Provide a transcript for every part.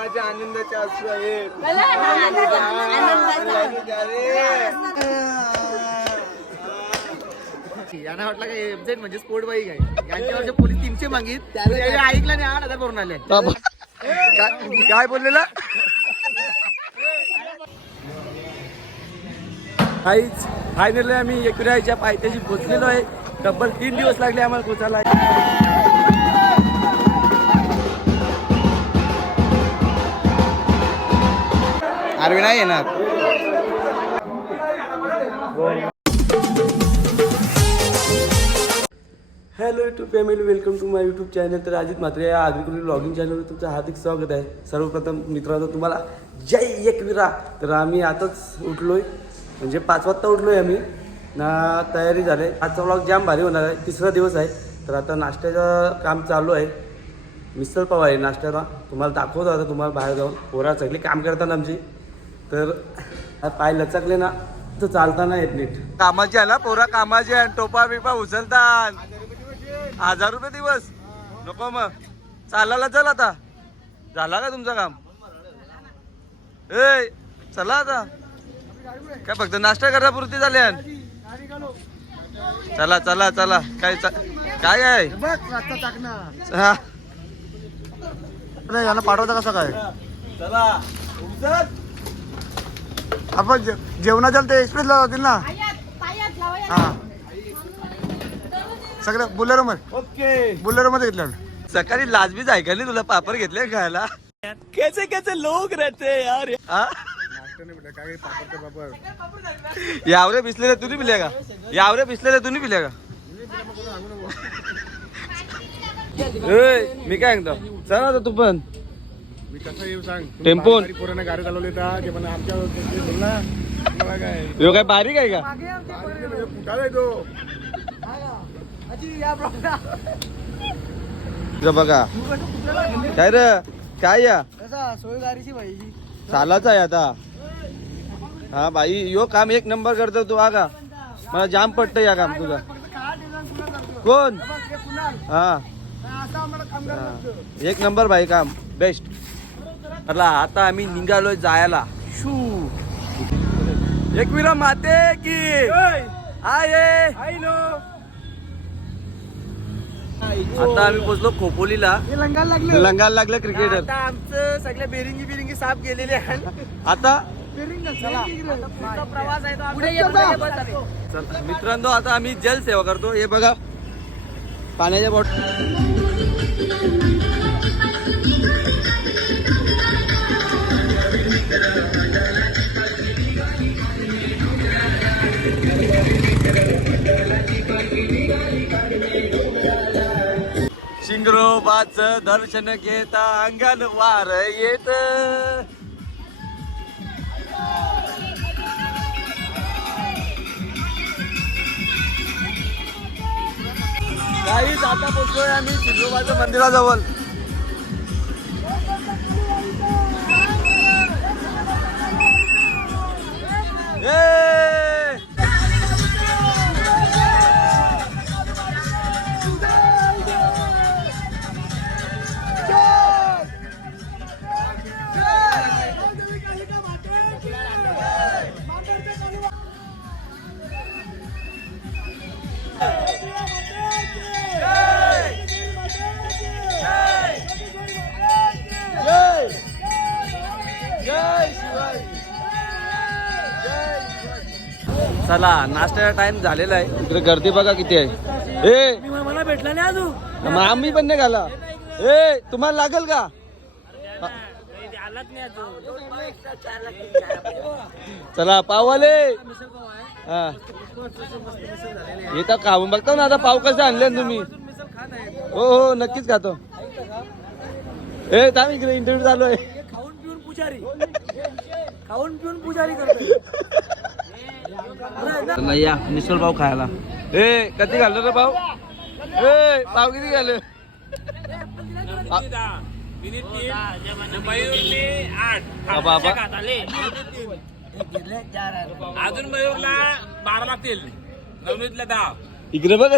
माझ्या आनंदाचे अश्रू आहेत. मला हा आनंदाचा यांना वाटलं काय एफजेड म्हणजे स्पोर्ट बाईक आहे यांच्यावरचे पोलीस तीनशे मागित ऐकलं नाही आठ हजार भरून आले. काय काय बोललेला? काहीच फायनली आम्ही एकविराच्या पायथ्याशी पोहोचलेलो आहे. तब्बल तीन दिवस लागले आम्हाला पोचायला आरवी नाही येणार. Hello YouTube family welcome to my YouTube channel तर अजित म्हात्रे या आग्रिकुली ब्लॉगिंग चॅनलवर तुमचं हार्दिक स्वागत आहे. सर्वप्रथम मित्रांनो तुम्हाला जय एकविरा. तर आम्ही आताच उठलोय. म्हणजे पाच वाजता उठलोय आम्ही. ना तयारी झाली. आहे आजचा ब्लॉग जाम भारी होणार आहे. तिसरा दिवस आहे. तर आता नाश्त्याचं काम चालू आहे. मिसळ पाव आहे नाश्त्याला. तुम्हाला दाखवतो आता तुम्हाला बाहेर जाऊन. पोरा सगळी काम करताना आमची. तर आता पाय लचकले ना तर चालताना येत नीट. कामाचे आहे ना पोरा कामाचे आहे टोपा बिपा उचलतात. हजार रुपये दिवस. नको मग. चालायला चल आता. झाला का तुमचं काम? ए चला आता. काय फक्त नाश्ता करा पुरती झाल्या चला चला चला. काय चा- काय आहे? हा. यांना पाठवता कसं काय? चला. आपण जे- जेवणाच्या ते एक्सप्रेसला जातील ना? हा. सगळं बुलेरो मध्ये. ओके. बुलेरो मध्ये घेतलं सकाळी लाजबीज ऐकायला तुला पापड घेतले खायला. कैसे कैसे लोग रहते हैं यार? हा? यावरे पिसलेले तुम्ही पिल्या का यावरे पिसलेले तुम्ही पिल्या का ए, मी काय सांगतो चल तू पण. मी कसं येऊ सांग? टेम्पोन. पोराने गाडी चालवली ते पण आमच्या बोल ना मला काय? बारीक आहे का? बघा. काय रे? काय या? चालाच आहे आता. हा भाई यो काम एक नंबर करतो तू का? मला जाम पटत या काम तुझा. कोण? हा हा. एक नंबर भाई काम. बेस्ट मला आता आम्ही निघालोय जायला. शू. एकविरा माते की. आहे आता आम्ही पोहोचलो खोपोलीला. लंगायला लागलं क्रिकेटर आता आमचं सगळ्या बेरिंगी बिरिंगी साफ गेलेले आहे आता? प्रवास आहे तो आम्ही- चला, मित्रांनो आता आम्ही जल सेवा करतो. हे बघा. पाण्याच्या बॉटल शिंगरोबाच दर्शन घेता अंगण वार येत काहीच आता पोहोचलोय आम्ही शिंगरोबाच्या मंदिराजवळ ए! चला नाश्त्याचा टाइम झालेला आहे. इकडे गर्दी बघा किती आहे. ए! मला भेटला नाही अजून. मग आम्ही पण नाही घाला. ए तुम्हाला लागेल का? चला पाववाले. हा. येता खाऊन बघता ना आता पाव कसे आणले तुम्ही? हो हो नक्कीच खातो. ए थांब इकडे इंटरव्ह्यू चालू आहे. खाऊन पिऊन पुजारी. खाऊन पिऊन पुजारी करतो या मिसळ पाव खायला. ए कधी घालतो रे पाव? ए पाव किती घाल? बाबा. अजून मयूरला बारा लागतील. नवनीतला दहा. इकडे बघ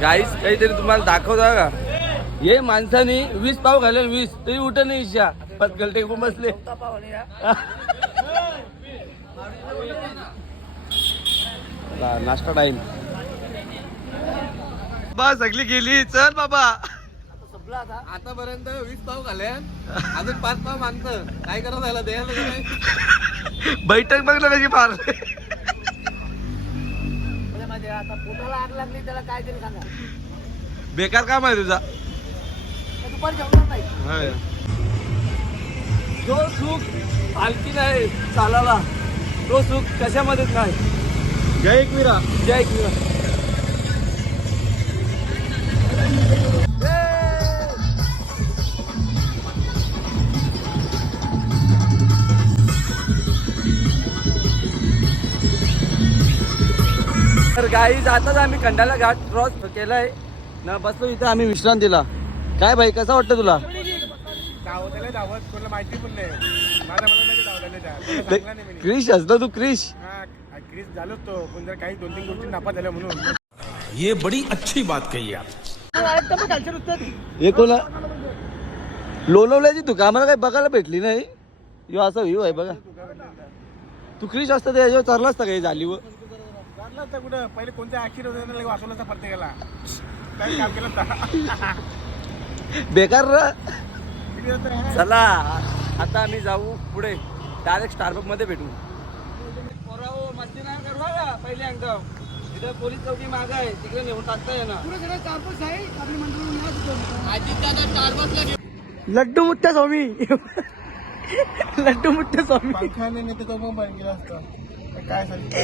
गाईस काहीतरी तुम्हाला दाखवता का हे माणसाने वीस पाव घाले वीस तरी उठ नाही इच्छा. पत्कल टेकून बसले नाश्ता टाइम बा सगळी गेली. चल बाबा. आतापर्यंत वीस पाव खाले अजून पाच पाव मागतं. काय करत झालं द्यायला बैठक बघ ना कशी फार. आता पोटाला आग लागली त्याला काय तरी सांगा. बेकार काम आहे तुझा. दुपारी जेवणार नाही. होय. जो सुख पालखी नाही चालाला. तो सुख कशामध्येच नाही. जय एकविरा. जय एकविरा. तर गाई जाताच आम्ही खंडाला घाट क्रॉस केलाय. ना बसलो इथं आम्ही विश्रांतीला. काय भाई कसं वाटतं तुला? धावताले धावत कोणाला माहिती पण नाही. माझा मला नाही धावताले त्या. कोणाला सांगला नाही मी. क्रिश असतो तू क्रिश. हा क्रिस झालो तो पण जर काही दोन तीन गोष्टी नापास झाल्या म्हणून. ये बड़ी अच्छी बात कही आप. हे कोणा लोणवल्याची तुका आम्हाला काही बघायला भेटली नाही? यो असं व्ह्यू आहे बघा. तू क्रिश असतं तर याच्यावर चरला असता काही वाटलं तर कुठं? पहिले कोणत्या होते वाचवलं तर प्रत्येकाला काही काम केलं? बेकार हा. चला आता आम्ही जाऊ पुढे. डायरेक्ट स्टारबकमध्ये भेटू. पोलीस चौकी माग आहे तिकडे नेऊन टाकता येणार. लड्डू मुठ्ठा स्वामी. लड्डू मुठ्ठा स्वामी. तो पण असता. काय सांगतो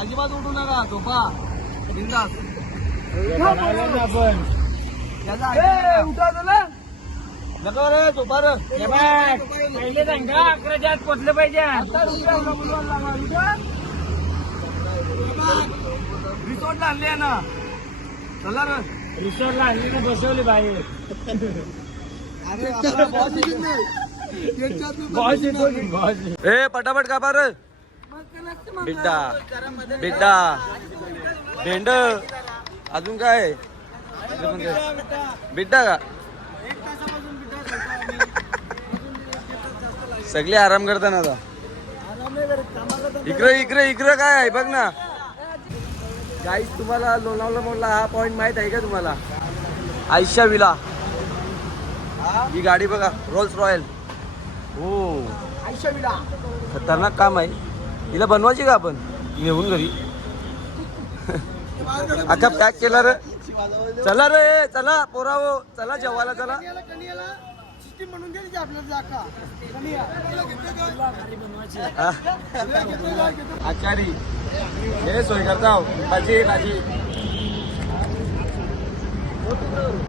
अजिबात उठू नका झोपा. बिंदास. आपण. नका रे झोपा रे पहिले सांगा अकरा जात पोचलं पाहिजे. रिसोर्टला आणली आहे ना. चला रे. रिसॉर्टला आणली ना बसवले बाहेर ए पटापट का रे बिड्डा बिड्डा. भेंड अजून काय? बिड्डा का? सगळे आराम करता ना आता. इकडे इकडे इकडे काय आहे? बघ ना. गाईस तुम्हाला लोणावला मोडला हा पॉइंट माहीत आहे का तुम्हाला? आयशा विला. ही गाडी बघा रोल्स रॉयल हो. खतरनाक काम आहे. हिला बनवायची का आपण? घेऊन घरी. अख्खा पॅक केला रे. चला रे चला पोराव चला जेवायला चला. आचारी हे सोय करता भाजी भाजी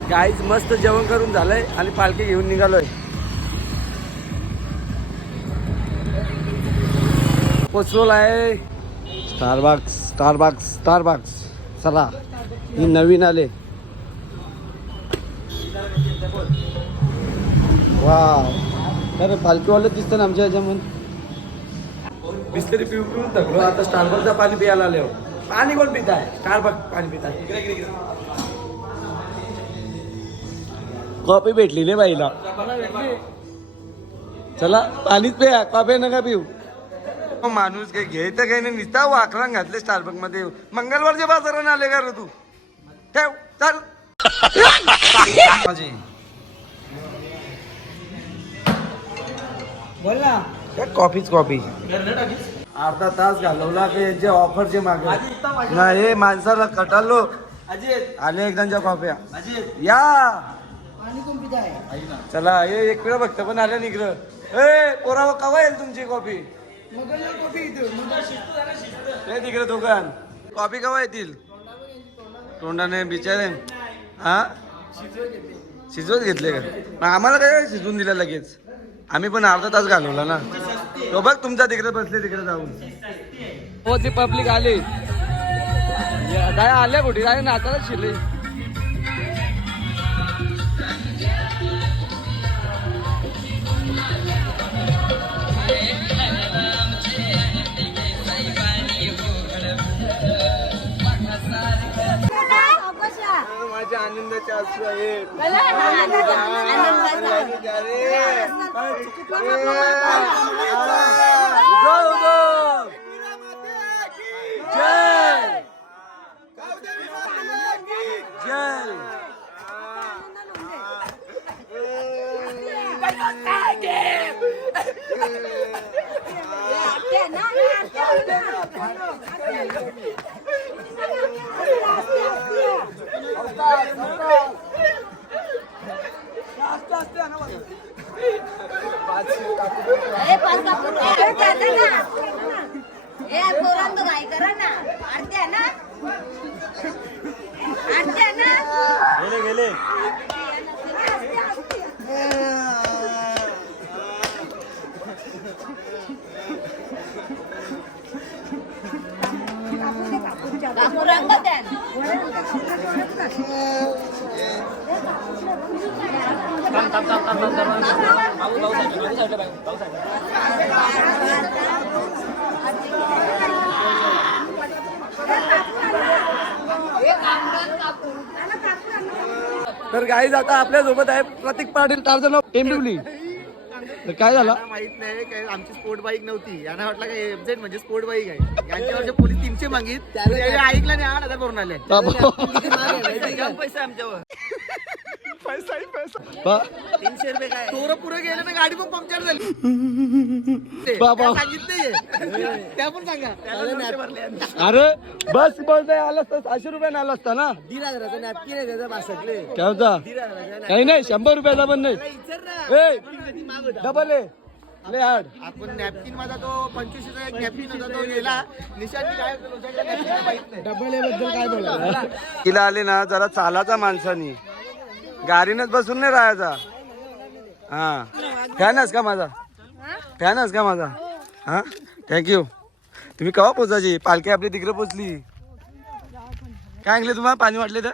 गाईच मस्त जेवण करून झालंय आणि पालखी घेऊन निघालोय. पोचलो आहे स्टारबाक्स स्टारबाक्स स्टारबाक्स चला ही नवीन आले. वा तर पालखीवाले दिसतं ना आमच्या ह्याच्यामध्ये बिस्लरी पिऊ पिऊन थकलो आता स्टारबक्सचा पाणी प्यायला आले पाणी कोण पित आहे स्टारबक्स पाणी पित आहे कॉफी भेटली नाही बाईला. चला पाणीच प्या कॉफी नका पिऊ. माणूस काही घ्यायचं काही नाही नुसता वाकरान घातले स्टारबकमध्ये. मंगळवारच्या बाजाराने आले का रे तू? ठेव चल. माझी बोल ना. कॉफीच कॉफी. अर्धा तास घालवला की यांचे ऑफरचे मागे. ना हे माणसाला कटालो आले एकदांच्या कॉफ्या. या. चला हे एक वेळा बघतं पण आलं निघलं. ए पोराव कवा येईल तुमची कॉफी? ते तिकडे दुकान कॉफी कवा येतील? तोंडाने बिचारे. हा? शिजवत घेतले का? मग आम्हाला काय शिजवून दिलं लगेच? आम्ही पण अर्धा तास घालवला ना. तो बघ तुमच्या तिकडे बसले तिकडे जाऊन. हो ती पब्लिक आली. काय आल्या कुठे? काय नाचायला शिरले? आनंदाचे अश्रू आहेत जय तर गाईज आता आपल्यासोबत आहे प्रतीक पाटील टेंबिवली तर काय झालं? माहीत नाही काय आमची स्पोर्ट बाईक नव्हती. यांना वाटलं काय एफजेड म्हणजे स्पोर्ट बाईक आहे. यांच्यावरचे पोलीस तीनशे मागित त्यावेळी ऐकलं नाही आठ हजार भरून आले. पैसे आमच्यावर? पैसा पैसा. बा- तीनशे रुपये काय? चोर पुढे गेले तर गाडी पण पंक्चर झाली. बाबा. त्या सांगितलंय त्या पण सांगा. अरे बस बस नाही आला असता सहाशे रुपयाने आला असता ना? दीड हजाराचा नॅपकिन आहे त्याचा? बासटले काय होता दीड हजाराचा काही नाही शंभर रुपयाचा पण नाही. विचार ना. ए डबल लय हार्ड आपण नॅपकिन माझा तो पंचवीसचा एक नॅपकिन होता तो गेला. निशांनी काय डबलबद्दल काय बोला तिला आले ना जरा चालाचा माणसानी. गाडीनच बसून नाही राहायचा. हा. फॅनच का माझा? फॅनच का माझा? हा? थँक्यू तुम्ही केव्हा पोचायची? पालखी आपली तिकडे पोचली. काय ऐकले तुम्हाला? पाणी वाटले तर?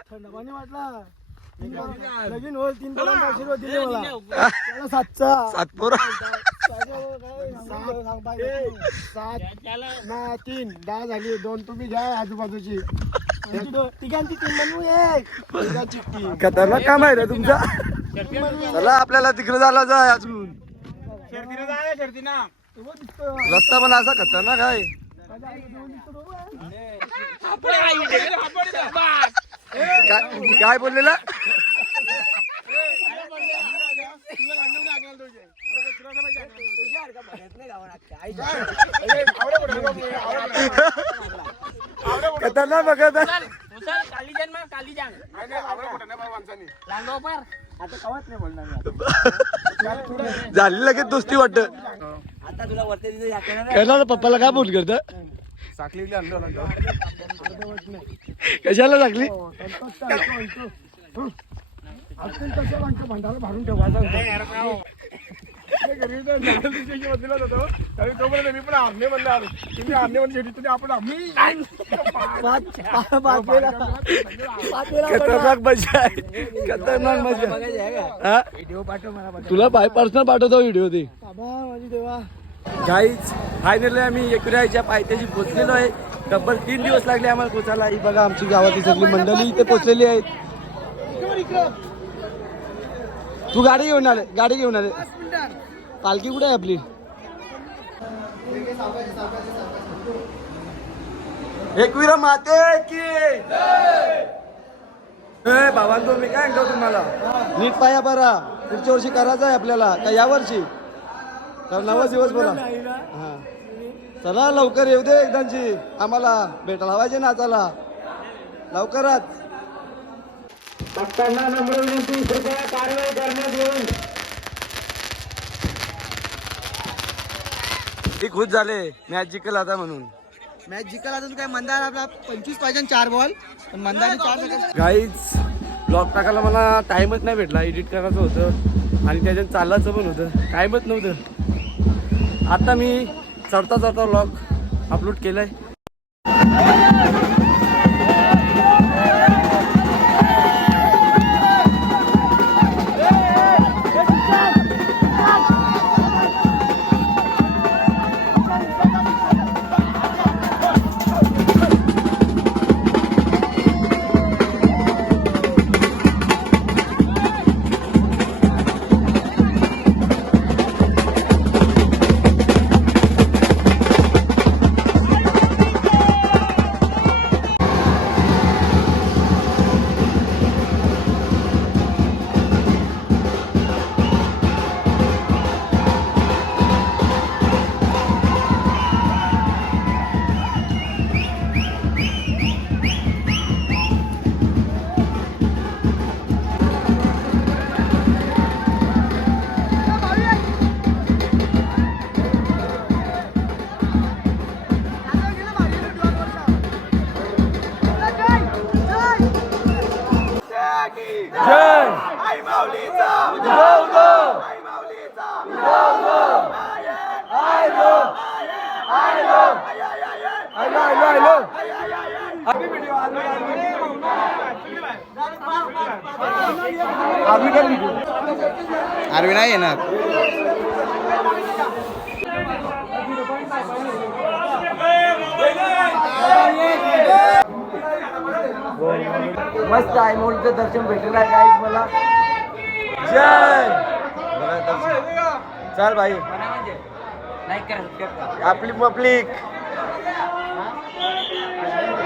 सातपोरा सात ना तीन. दहा झाली. दोन तुम्ही घ्या आजूबाजूची. तिघांची टीम म्हणू एक. तिघांची टीम खतरनाक काम आहे रे तुमचा. चला आपल्याला तिकडे झाला जाय अजून. रस्ता पण असा खतरनाक आहे. काय- काय बोललेला? खतरनाक बघत आहे. झाली लगेच दोस्ती वाटत. कळलं पप्पाला काय बोल करत? कशाला टाकली भंडारा भरून ठेवायचा तोपर्यंत मी पण आमने म्हणलं आलो तुम्ही आमने म्हणजे तुम्ही आपण आम्ही. खतरनाक मजा आहे. खतरनाक मजा हा? तुला बाय पर्सनल पाठवतो व्हिडिओ ते. माझी देवा. काहीच फायनली आम्ही एकविरायच्या पायथ्याशी पोहोचलेलो आहे. तब्बल तीन दिवस लागले आम्हाला पोचायला ही बघा आमची गावातील सगळी मंडळी इथे पोहोचलेली आहेत. तू गाडी घेऊन आले गाडी घेऊन आले. पालखी कुठे आहे आपली? एकविरा माते की! ए भावांतो मी काय म्हणतो तुम्हाला? नीट पाया बरा पुढच्या वर्षी करायचं आहे आपल्याला. का या वर्षी? तर नवा दिवस बोला. हा. चला लवकर येऊ दे एकदाची. आम्हाला भेट लावायचे ना चला. लवकरच. ती खुश झाले. मॅच जिंकल आता म्हणून. मॅच जिंकला अजून काय? मंदार आपला पंचवीस पाहिजे चार बॉल. पण मंदारने चार गाईच ब्लॉग टाकायला मला टाइमच नाही भेटला. एडिट करायचं होतं. आणि त्याच्यात चालायचं पण होतं. टाइमच नव्हतं. आता मी चढता चढता ब्लॉग अपलोड केलाय. आरवी नाही येणार. मस्त आहे मोलचं दर्शन भेटलं आहे काहीच मला. जय. चल भाई. आपली पब्लिक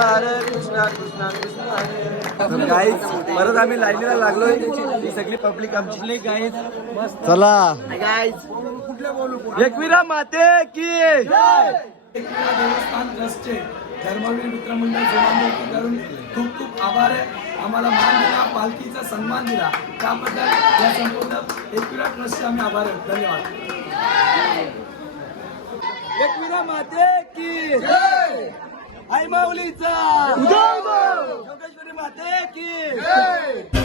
हरे कृष्ण कृष्ण कृष्ण हरे गाईज परत आम्ही लाईनीला लागलोय. ही सगळी पब्लिक आमची. गाईज चला. एकविरा माते की देवस्थान ट्रस्टचे धर्मवीर मित्रमंडळ जुमानोटी करून खूप खूप आभार आहे. आम्हाला मान दिला पालखीचा सन्मान दिला. त्याबद्दल या संपूर्ण एकविरा ट्रस्टचे आम्ही आभार आहे. धन्यवाद. एकविरा माते की आई माऊलीचा योगेश्वरी माते की